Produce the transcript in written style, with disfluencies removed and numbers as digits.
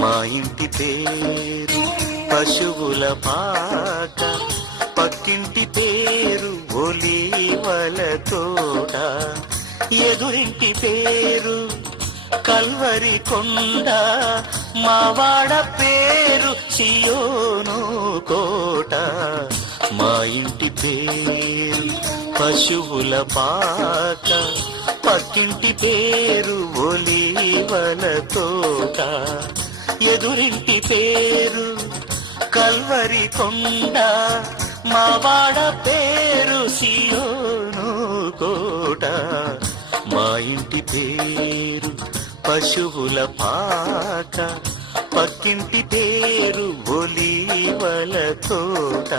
మా ఇంటి పేరు పశువుల పాక, పక్కింటి పేరు ఒలీవల తోట, ఎదురింటి పేరు కల్వరి కొండ, మావాడ పేరు సియోను కోట. మా ఇంటి పేరు పశువుల పాక, పక్కింటి పేరు ఒలీవల తోట, ఎదురింటి పేరు కల్వరి కొండ, మావాడ పేరు సియోను కోట. మా ఇంటి పేరు పశువుల పాక, పక్కింటి పేరు ఒలీవల తోట.